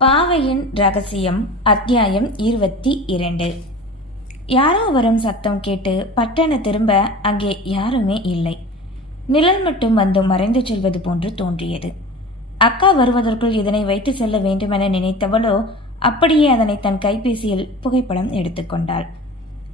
பாவையின் ரகசியம் அத்தியாயம் 22. யாரோ வரும் சத்தம் கேட்டு பட்டண திரும்ப அங்கே யாருமே இல்லை. நிழல் மட்டும் வந்து மறைந்து செல்வது போன்று தோன்றியது. அக்கா வருவதற்குள் இதனை வைத்து செல்ல வேண்டுமென நினைத்தவளோ அப்படியே அதனை தன் கைபேசியில் புகைப்படம் எடுத்துக்கொண்டாள்.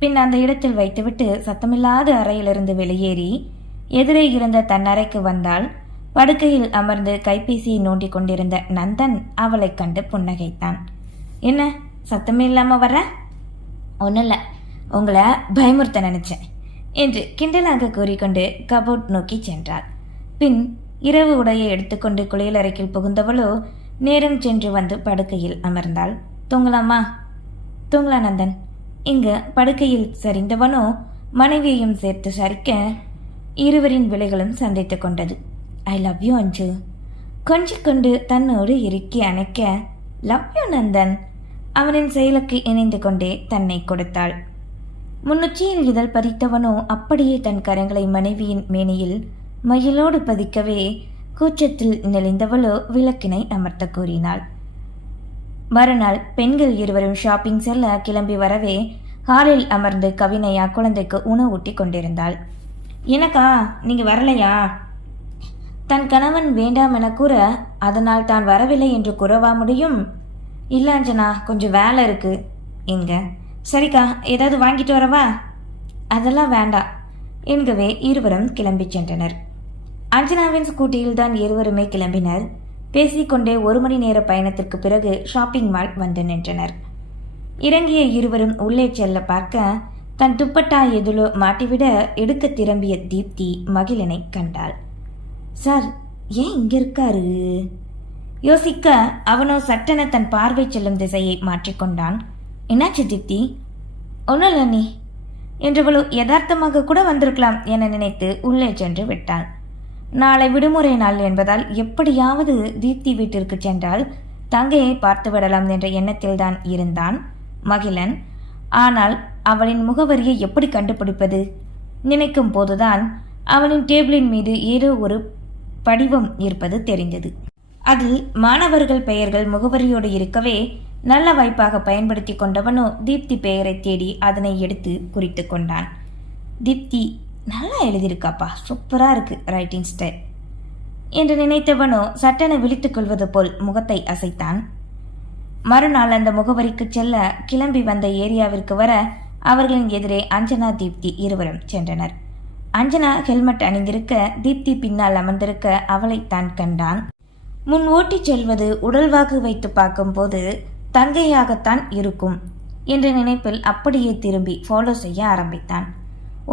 பின் அந்த இடத்தில் வைத்துவிட்டு சத்தமில்லாத அறையிலிருந்து வெளியேறி எதிரே இருந்த தன் அறைக்கு வந்தாள். படுக்கையில் அமர்ந்து கைபேசியை நோண்டிக் கொண்டிருந்த நந்தன் அவளை கண்டு புன்னகைத்தான். என்ன சத்தமே இல்லாம வர்ற? ஒன்றும் இல்லை, உங்களை பயமுறுத்த நினைச்சேன் என்று கிண்டலாக கூறிக்கொண்டு கபோர்ட் நோக்கி சென்றாள். பின் இரவு உடையை எடுத்துக்கொண்டு குளியலறைக்குள் புகுந்தவளோ நேரம் சென்று வந்து படுக்கையில் அமர்ந்தாள். தூங்கலாமா? தூங்கலா நந்தன். இங்கு படுக்கையில் சரிந்தவனோ மனைவியையும் சேர்த்து சரிக்க இருவரின் விலைகளும் சந்தித்து கொண்டது. ஐ லவ் யூ அஞ்சு. கொஞ்சிக் கொண்டு தன்னோடு இறுக்கி அணைக்க லவ் யூ நந்தன். அவனின் செயலுக்கு இணைந்து கொண்டே தன்னை கொடுத்தாள். முன்னுச்சியில் இதழ் பதித்தவனோ அப்படியே தன் கரங்களை மனைவியின் மேனியில் மயிலோடு பதிக்கவே கூச்சத்தில் நெளிந்தவளோ விளக்கினை அமர்த்த கூறினாள். மறுநாள் பெண்கள் இருவரும் ஷாப்பிங் செல்ல கிளம்பி வரவே ஹாலில் அமர்ந்து கவினையா குழந்தைக்கு உணவூட்டி கொண்டிருந்தாள். எனக்கா நீங்க வரலையா? தன் கணவன் வேண்டாம் என கூற அதனால் தான் வரவில்லை என்று கூறவா முடியும்? இல்லை அஞ்சனா, கொஞ்சம் வேலை இருக்கு. எங்க? சரிக்கா, ஏதாவது வாங்கிட்டு வரவா? அதெல்லாம் வேண்டாம் என்கவே இருவரும் கிளம்பி சென்றனர். அஞ்சனாவின் ஸ்கூட்டியில் தான் இருவருமே கிளம்பினர். பேசிக்கொண்டே 1 மணி நேர பயணத்திற்கு பிறகு ஷாப்பிங் மால் வந்து நின்றனர். இறங்கிய இருவரும் உள்ளே செல்ல பார்க்க தன் துப்பட்டா எதிலோ மாட்டிவிட எடுக்க திரும்பிய தீப்தி மகிழனை கண்டாள். சார், ஏன் இங்க இருக்காரு? யோசிக்க அவனோ சட்டென தன் பார்வை செல்லும் திசையை மாற்றிக்கொண்டான். என்னாச்சு தீப்தி? ஒன்றும் இல்லை நீ என்றவளோ யதார்த்தமாக கூட வந்திருக்கலாம் என நினைத்து உள்ளே சென்று விட்டாள். நாளை விடுமுறை நாள் என்பதால் எப்படியாவது தீப்தி வீட்டிற்கு சென்றால் தங்கையை பார்த்து விடலாம் என்ற எண்ணத்தில் தான் இருந்தான் மகிழன். ஆனால் அவளின் முகவரியை எப்படி கண்டுபிடிப்பது நினைக்கும் போதுதான் அவனின் டேபிளின் மீது ஏதோ ஒரு படிவம் இருப்பது தெரிந்தது. அதில் மாணவர்கள் பெயர்கள் முகவரியோடு இருக்கவே நல்ல வாய்ப்பாக பயன்படுத்தி கொண்டவனோ தீப்தி பெயரை தேடி அதனை எடுத்து குறித்து கொண்டான். தீப்தி நல்லா எழுதியிருக்காப்பா, சூப்பரா இருக்கு ரைட்டிங் ஸ்டைல் என்று நினைத்தவனோ சட்டென விழித்துக் கொள்வது போல் முகத்தை அசைத்தான். மறுநாள் அந்த முகவரிக்கு செல்ல கிளம்பி வந்த ஏரியாவிற்கு வர அவர்களின் எதிரே அஞ்சனா தீப்தி இருவரும் சென்றனர். அஞ்சனா ஹெல்மெட் அணிந்திருக்க தீப்தி பின்னால் அமர்ந்திருக்க அவளைத்தான் கண்டான். முன் ஓட்டிச் செல்வது உடல்வாகு வைத்து பார்க்கும்போது தங்கையாகத்தான் இருக்கும் என்ற நினைப்பில் அப்படியே திரும்பி ஃபாலோ செய்ய ஆரம்பித்தான்.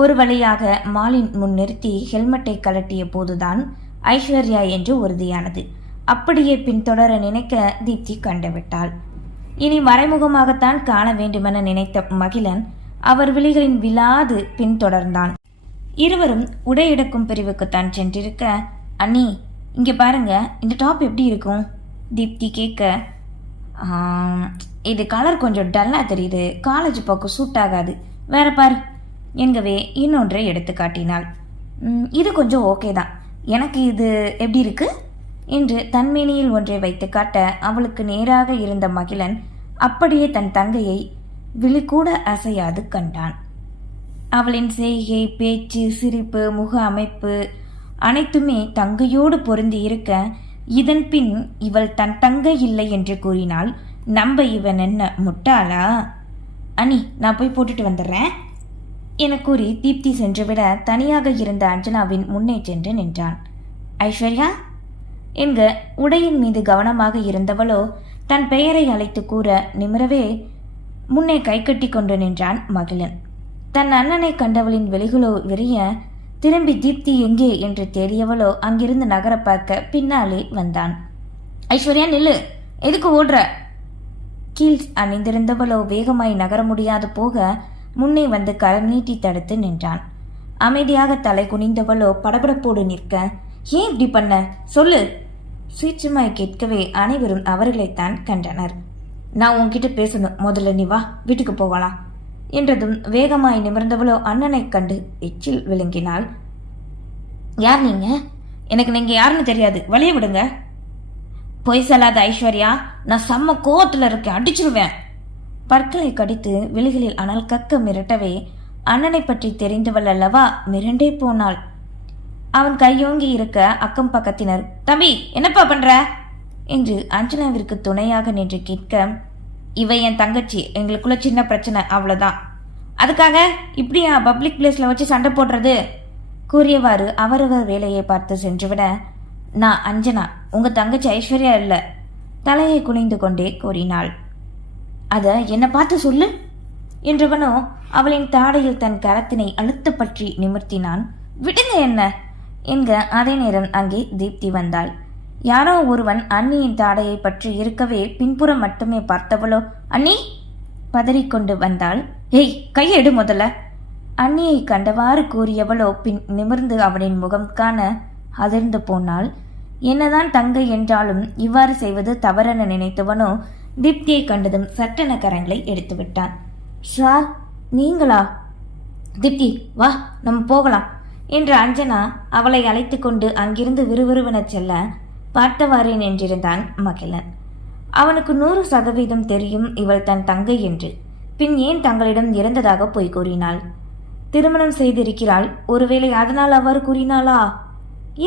ஒரு வழியாக மாலின் முன் நிறுத்தி ஹெல்மெட்டை கலட்டிய போதுதான் ஐஸ்வர்யா என்று உறுதியானது. அப்படியே பின்தொடர நினைக்க தீப்தி கண்டுவிட்டாள். இனி மறைமுகமாகத்தான் காண வேண்டுமென நினைத்த மகிழன் அவர் விழிகளின் விழாது பின்தொடர்ந்தான். இருவரும் உடை எடுக்கும் பிரிவுக்குத்தான் சென்றிருக்க, அண்ணி இங்கே பாருங்க, இந்த டாப் எப்படி இருக்கும்? தீப்தி கேட்க, இது கலர் கொஞ்சம் டல்லாக தெரியுது, காலேஜ் போக்கு சூட் ஆகாது, வேற பாரு என்கவே இன்னொன்றை எடுத்து காட்டினாள். இது கொஞ்சம் ஓகே தான், எனக்கு இது எப்படி இருக்கு என்று தன்மேனியில் ஒன்றை வைத்து காட்ட அவளுக்கு நேராக இருந்த மகிழன் அப்படியே தன் தங்கையை விழிகூட அசையாது கண்டான். அவளின் செய்கை, பேச்சு, சிரிப்பு, முக அமைப்பு அனைத்துமே தங்கையோடு பொருந்தி இருக்க இதன் பின் இவள் தன் தங்கை இல்லை என்று கூறினால் நம்ப இவன் என்ன முட்டாளா? அண்ணி, நான் போய் போட்டுட்டு வந்துடுறேன் என கூறி தீப்தி சென்றுவிட தனியாக இருந்த அஞ்சனாவின் முன்னே சென்று நின்றான். ஐஸ்வர்யா என்க உடையின் மீது கவனமாக இருந்தவளோ தன் பெயரை அழைத்து கூற நிமிரவே முன்னே கை கட்டி கொண்டு நின்றான் மகிழன். தன் அண்ணனை கண்டவளின் வெளிகளோ விரிய திரும்பி தீப்தி எங்கே என்று தேடியவளோ அங்கிருந்து நகர பார்க்க பின்னாலே வந்தான். ஐஸ்வர்யா நில்லு, எதுக்கு ஓடுற? கீழ் அணிந்திருந்தவளோ வேகமாய் நகர முடியாது போக முன்னே வந்து கரம் நீட்டி தடுத்து நின்றான். அமைதியாக தலை குனிந்தவளோ படபடப்போடு நிற்க, ஏன் இப்படி பண்ண சொல்லு சீற்றமாய் கேட்கவே அனைவரும் அவர்களைத்தான் கண்டனர். நான் உன்கிட்ட பேசணும், முதல்ல நீ வா, வீட்டுக்கு போகலாம் என்றதும் வேகமாய் நிமிர்ந்தவளோ அண்ணனை கண்டு எச்சில் விழுங்கினாள். யார் நீங்க? எனக்கு நீங்க யாருன்னு தெரியாது, வழிய விடுங்க. பொய் சொல்லாத ஐஸ்வர்யா, நான் செம்ம கோவத்துல இருக்கேன், அடிச்சிருவேன். பற்களை கடித்து விழிகளில் அனல் கக்க மிரட்டவே அண்ணனை பற்றி தெரிந்தவள் அல்லவா மிரண்டே போனாள். அவன் கையோங்கி இருக்க அக்கம் பக்கத்தினர், தம்பி என்னப்பா பண்ற என்று அஞ்சனாவிற்கு துணையாக நின்று கேட்க, இவ என் தங்கச்சி, எங்களுக்குள்ள சின்ன பிரச்சனை, அவ்வளவுதான். அதுக்காக இப்படியா பப்ளிக் பிளேஸ்ல வச்சு சண்டை போடுறது கூறியவாறு அவரவர் வேலையை பார்த்து சென்றுவிட, நான் அஞ்சனா, உங்க தங்கச்சி ஐஸ்வர்யா இல்ல, தலையை குனிந்து கொண்டே கூறினாள். அத என்ன பார்த்து சொல்லு என்றவனோ அவளின் தாடையில் தன் கரத்தினை அழுத்த பற்றி நிமிர்த்தினான். விடுங்க என்ன என்க அதே நேரம் அங்கே தீப்தி வந்தாள். யாரோ ஒருவன் அண்ணியின் தாடையை பற்றி இருக்கவே பின்புறம் மட்டுமே பார்த்தவளோ, அண்ணி பதறிக்கொண்டு வந்தாள். ஏய், கையை எடு முதல்ல. அண்ணியை கண்டவாறு கூறியவளோ பின் நிமிர்ந்து அவனின் முகம் காண அதிர்ந்து போனாள். என்னதான் தங்கை என்றாலும் இவ்வாறு செய்வது தவறென நினைத்தவனோ தீப்தியை கண்டதும் சட்டென கரங்களை எடுத்து விட்டான். சார், நீங்களா? தீப்தி வா, நம்ம போகலாம் என்று அஞ்சனா அவளை அழைத்து கொண்டு அங்கிருந்து விறுவிறுவென செல்ல பார்த்தவாறே நின்றிருந்தான் மகிழன். அவனுக்கு 100% தெரியும் இவள் தன் தங்கை என்று. பின் ஏன் தங்களிடம் இறந்ததாக போய் கூறினாள்? திருமணம் செய்திருக்கிறாள், ஒருவேளை அதனால் அவ்வாறு கூறினாளா?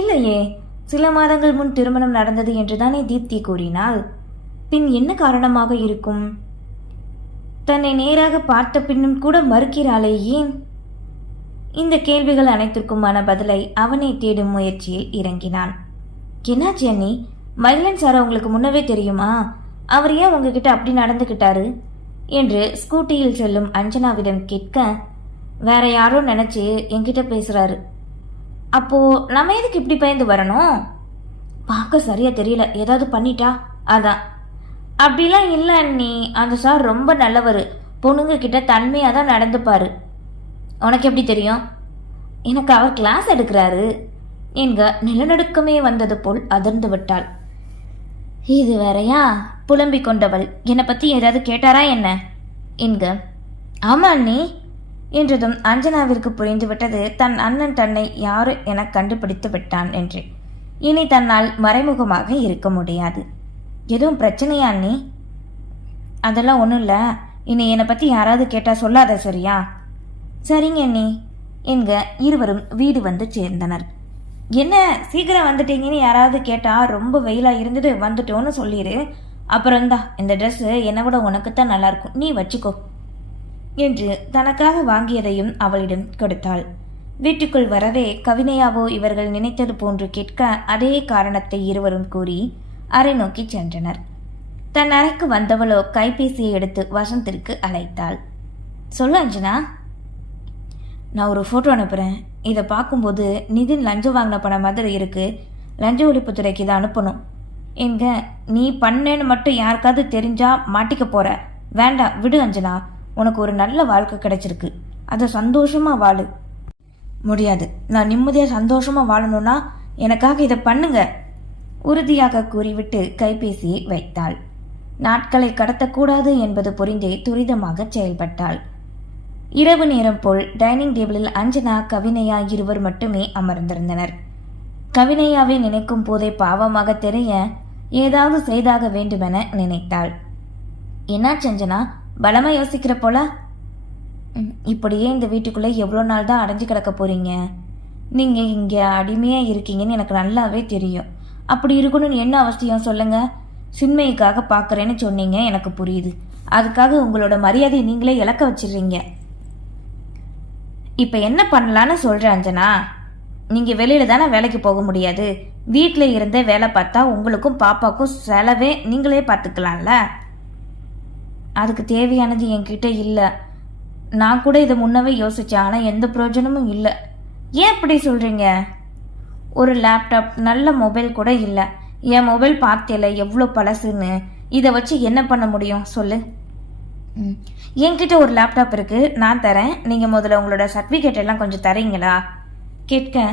இல்லையே, சில மாதங்கள் முன் திருமணம் நடந்தது என்றுதானே தீப்தி கூறினாள். பின் என்ன காரணமாக இருக்கும்? தன்னை நேராக பார்த்த பின்னும் கூட மறுக்கிறாளே, ஏன்? இந்த கேள்விகள் அனைத்திற்குமான பதிலை அவனை தேடும் முயற்சியில் இறங்கினான். என்னாச்சு அண்ணி? மகிழன் சார் உங்களுக்கு முன்னவே தெரியுமா? அவர் ஏன் உங்ககிட்ட அப்படி நடந்துகிட்டாரு என்று ஸ்கூட்டியில் செல்லும் அஞ்சனாவிடம் கேட்க, வேற யாரோ நினைச்சு என்கிட்ட பேசுறாரு. அப்போ நம்ம எதுக்கு இப்படி பயந்து வரணும்? பார்க்க சரியா தெரியல, ஏதாவது பண்ணிட்டா அதான். அப்படிலாம் இல்லை அண்ணி, அந்த சார் ரொம்ப நல்லவர், பொண்ணுங்க கிட்ட தன்மையாக தான் நடந்துப்பாரு. உனக்கு எப்படி தெரியும்? எனக்கு அவர் கிளாஸ் எடுக்கிறாரு என்க நிலநடுக்கமே வந்தது போல் அதிர்ந்து விட்டாள். இது வேறையா? புலம்பிக் கொண்டவள், என்னை பற்றி ஏதாவது கேட்டாரா என்ன என்க. ஆமா அண்ணி என்றதும் அஞ்சனாவிற்கு புரிந்துவிட்டது தன் அண்ணன் தன்னை யாரு என கண்டுபிடித்து விட்டான் என்று. இனி தன்னால் மறைமுகமாக இருக்க முடியாது. எதுவும் பிரச்சனையா அண்ணி? அதெல்லாம் ஒன்றும் இல்லை, இனி என்னை பற்றி யாராவது கேட்டால் சொல்லாத, சரியா? சரிங்க அண்ணி என்க இருவரும் வீடு வந்து சேர்ந்தனர். என்ன சீக்கிரம் வந்துட்டீங்கன்னு யாராவது கேட்டா, ரொம்ப வெயிலாக இருந்துட்டு வந்துட்டோன்னு சொல்லிடு. அப்புறம்தான் இந்த ட்ரெஸ்ஸு என்னை விட உனக்குத்தான் நல்லா இருக்கும், நீ வச்சுக்கோ என்று தனக்காக வாங்கியதையும் அவளிடம் கொடுத்தாள். வீட்டுக்குள் வரவே கவினையாவோ இவர்கள் நினைத்தது போன்று கேட்க அதே காரணத்தை இருவரும் கூறி அறை நோக்கி சென்றனர். தன் அறைக்கு வந்தவளோ கைபேசியை எடுத்து வசந்திற்கு அழைத்தாள். சொல்லு அஞ்சனா. நான் ஒரு ஃபோட்டோ அனுப்புகிறேன், இதை பார்க்கும்போது நிதின் லஞ்சம் வாங்கின பணம் மாதிரி இருக்கு, லஞ்ச ஒழிப்புத்துறைக்கு இதை அனுப்பணும் என்க. நீ பண்ணேன்னு மட்டும் யாருக்காவது தெரிஞ்சா மாட்டிக்க போற, வேண்டாம் விடு அஞ்சனா, உனக்கு ஒரு நல்ல வாழ்க்கை கிடைச்சிருக்கு, அதை சந்தோஷமா வாழு. முடியாது, நான் நிம்மதியாக சந்தோஷமா வாழணும்னா எனக்காக இதை பண்ணுங்க உறுதியாக கூறிவிட்டு கைபேசியை வைத்தாள். நாட்களை கடத்தக்கூடாது என்பது புரிந்தே துரிதமாக செயல்பட்டாள். இரவு நேரம் போல் டைனிங் டேபிளில் அஞ்சனா கவினையா இருவர் மட்டுமே அமர்ந்திருந்தனர். கவினையாவை நினைக்கும் போதே பாவமாக தெரிய ஏதாவது செய்தாக வேண்டுமென நினைத்தாள். என்னாச்சு அஞ்சனா, பலமா யோசிக்கிற போல? இப்படியே இந்த வீட்டுக்குள்ளே எவ்வளோ நாள் தான் அடைஞ்சு கிடக்க போறீங்க? நீங்க இங்க அடிமையா இருக்கீங்கன்னு எனக்கு நல்லாவே தெரியும். அப்படி இருக்கணும்னு என்ன அவசியம் சொல்லுங்க? சின்மைக்காக பார்க்குறேன்னு சொன்னீங்க, எனக்கு புரியுது. அதுக்காக உங்களோட மரியாதையை நீங்களே இழக்க வச்சிடுறீங்க. இப்போ என்ன பண்ணலான்னு சொல்கிறேன் அஞ்சனா. நீங்கள் வெளியில் தானே வேலைக்கு போக முடியாது, வீட்டில் இருந்தே வேலை பார்த்தா உங்களுக்கும் பாப்பாக்கும் செலவே நீங்களே பார்த்துக்கலாம்ல. அதுக்கு தேவையானது என்கிட்ட இல்லை. நான் கூட இதை முன்னவே யோசித்தேன், ஆனால் எந்த பிரயோஜனமும் இல்லை. ஏன் இப்படி சொல்கிறீங்க? ஒரு லேப்டாப், நல்ல மொபைல் கூட இல்லை. என் மொபைல் பார்த்தேல எவ்வளோ பழசுன்னு, இதை வச்சு என்ன பண்ண முடியும் சொல்லு? என்கிட்ட ஒரு லேப்டாப் இருக்குது, நான் தரேன். நீங்கள் முதல்ல உங்களோட சர்டிஃபிகேட் எல்லாம் கொஞ்சம் தரீங்களா கேட்க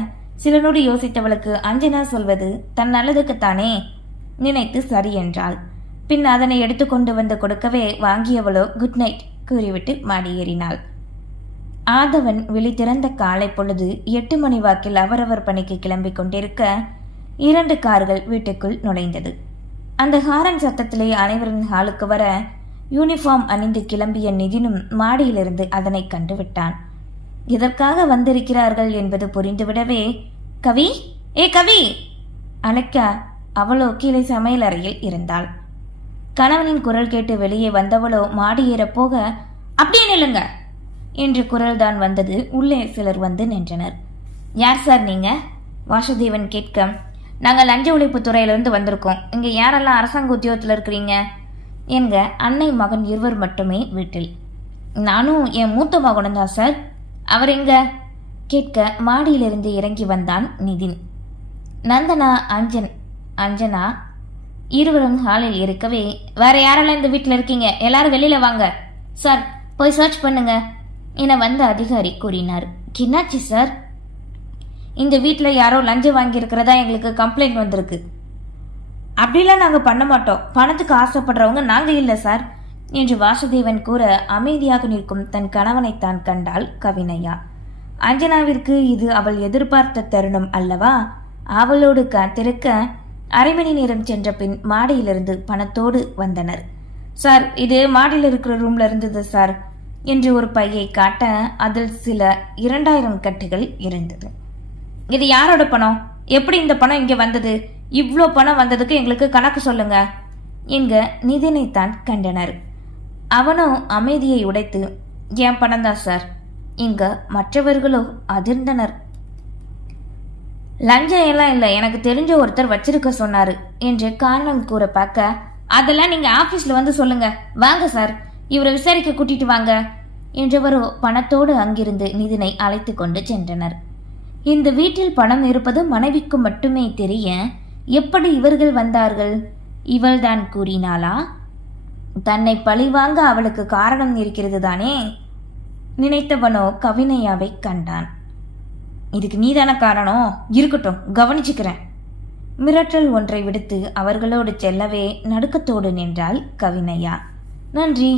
சில நொடி யோசித்தவளுக்கு அஞ்சனா சொல்வது தன் நல்லதுக்குத்தானே நினைத்து சரி என்றாள். பின் அதனை எடுத்துக்கொண்டு வந்து கொடுக்கவே வாங்கியவளோ குட் நைட் கூறிவிட்டு மாடி ஏறினாள். ஆதவன் விழித்திறந்த காலை பொழுது 8 மணி வாக்கில் அவரவர் பணிக்கு கிளம்பிக் கொண்டிருக்க 2 கார்கள் வீட்டுக்குள் நுழைந்தது. அந்த ஹாரன் சத்தத்திலே அனைவரின் ஹாலுக்கு வர யூனிஃபார்ம் அணிந்து கிளம்பிய நிதினும் மாடியிலிருந்து அதனை கண்டுவிட்டான். எதற்காக வந்திருக்கிறார்கள் என்பது புரிந்துவிடவே, கவி, ஏ கவி அழைக்க அவளோ கீழே சமையலறையில் இருந்தாள். கணவனின் குரல் கேட்டு வெளியே வந்தவளோ மாடி ஏறப் போக, அப்படியே நில்லுங்க என்று குரல்தான் வந்தது. உள்ளே சிலர் வந்து நின்றனர். யார் சார் நீங்க? வாசுதேவன் கேட்க, நாங்கள் லஞ்ச ஒழிப்பு துறையிலிருந்து வந்திருக்கோம். இங்கே யாரெல்லாம் அரசாங்க உத்தியோகத்தில் இருக்கிறீங்க என்க அன்னை மகன் இருவர் மட்டுமே வீட்டில். நானும் என் மூத்த மகனும் தான் சார். அவர் எங்க கேட்க மாடியிலிருந்து இறங்கி வந்தான் நிதின். நந்தனா, அஞ்சனா இருவரும் ஹாலில் இருக்கவே, வேற யாரெல்லாம் இந்த வீட்டில் இருக்கீங்க? எல்லாரும் வெளியில வாங்க சார், போய் சர்ச் பண்ணுங்க என வந்த அதிகாரி கூறினார். என்னாச்சு சார்? இந்த வீட்டில் யாரோ லஞ்சம் வாங்கி இருக்கிறதா எங்களுக்கு கம்ப்ளைண்ட் வந்திருக்கு. அப்படிலாம் நாங்கள் பண்ண மாட்டோம். பணத்துக்கு ஆசைப்படுறவங்க நாங்கள் இல்லை சார் என்று வாசுதேவன் கூற அமைதியாக நிற்கும் தன் கணவனைத்தான் கண்டாள் கவினையா. அஞ்சனாவிற்கு இது அவள் எதிர்பார்த்த தருணம் அல்லவா? அவளோடு காத்திருக்க அரை மணி நேரம் சென்ற பின் மாடியிலிருந்து பணத்தோடு வந்தனர். சார், இது மாடியில் இருக்கிற ரூம்ல இருந்தது சார் என்று ஒரு பையை காட்ட அதில் சில 2000 கட்டுகள் இருந்தது. இது யாரோட பணம்? எப்படி இந்த பணம் இங்கே வந்தது? இவ்வளோ பணம் வந்ததுக்கு எங்களுக்கு கணக்கு சொல்லுங்க என்க நிதினைத்தான் கண்டனர். அவனோ அமைதியை உடைத்து, என் பணம் தான் சார். இங்க மற்றவர்களோ அதிர்ந்தனர். லஞ்சம் எல்லாம் இல்லை, எனக்கு தெரிஞ்ச ஒருத்தர் வச்சிருக்க சொன்னாரு என்று காரணம் கூற பார்க்க, அதெல்லாம் நீங்க ஆபீஸ்ல வந்து சொல்லுங்க. வாங்க சார், இவரை விசாரிக்க கூட்டிட்டு வாங்க என்றவரோ பணத்தோடு அங்கிருந்து நிதினை அழைத்து கொண்டு சென்றனர். இந்த வீட்டில் பணம் இருப்பது மனைவிக்கு மட்டுமே தெரிய எப்படி இவர்கள் வந்தார்கள்? இவள்தான் கூறினாளா? தன்னை பழிவாங்க அவளுக்கு காரணம் இருக்கிறது தானே நினைத்தவனோ கவினையாவை கண்டான். இதுக்கு நீதான காரணம்? இருக்கட்டும், கவனிச்சுக்கிறேன். மிரட்டல் ஒன்றை விடுத்து அவர்களோடு செல்லவே நடுக்கத்தோடு நின்றாள் கவினையா. நன்றி.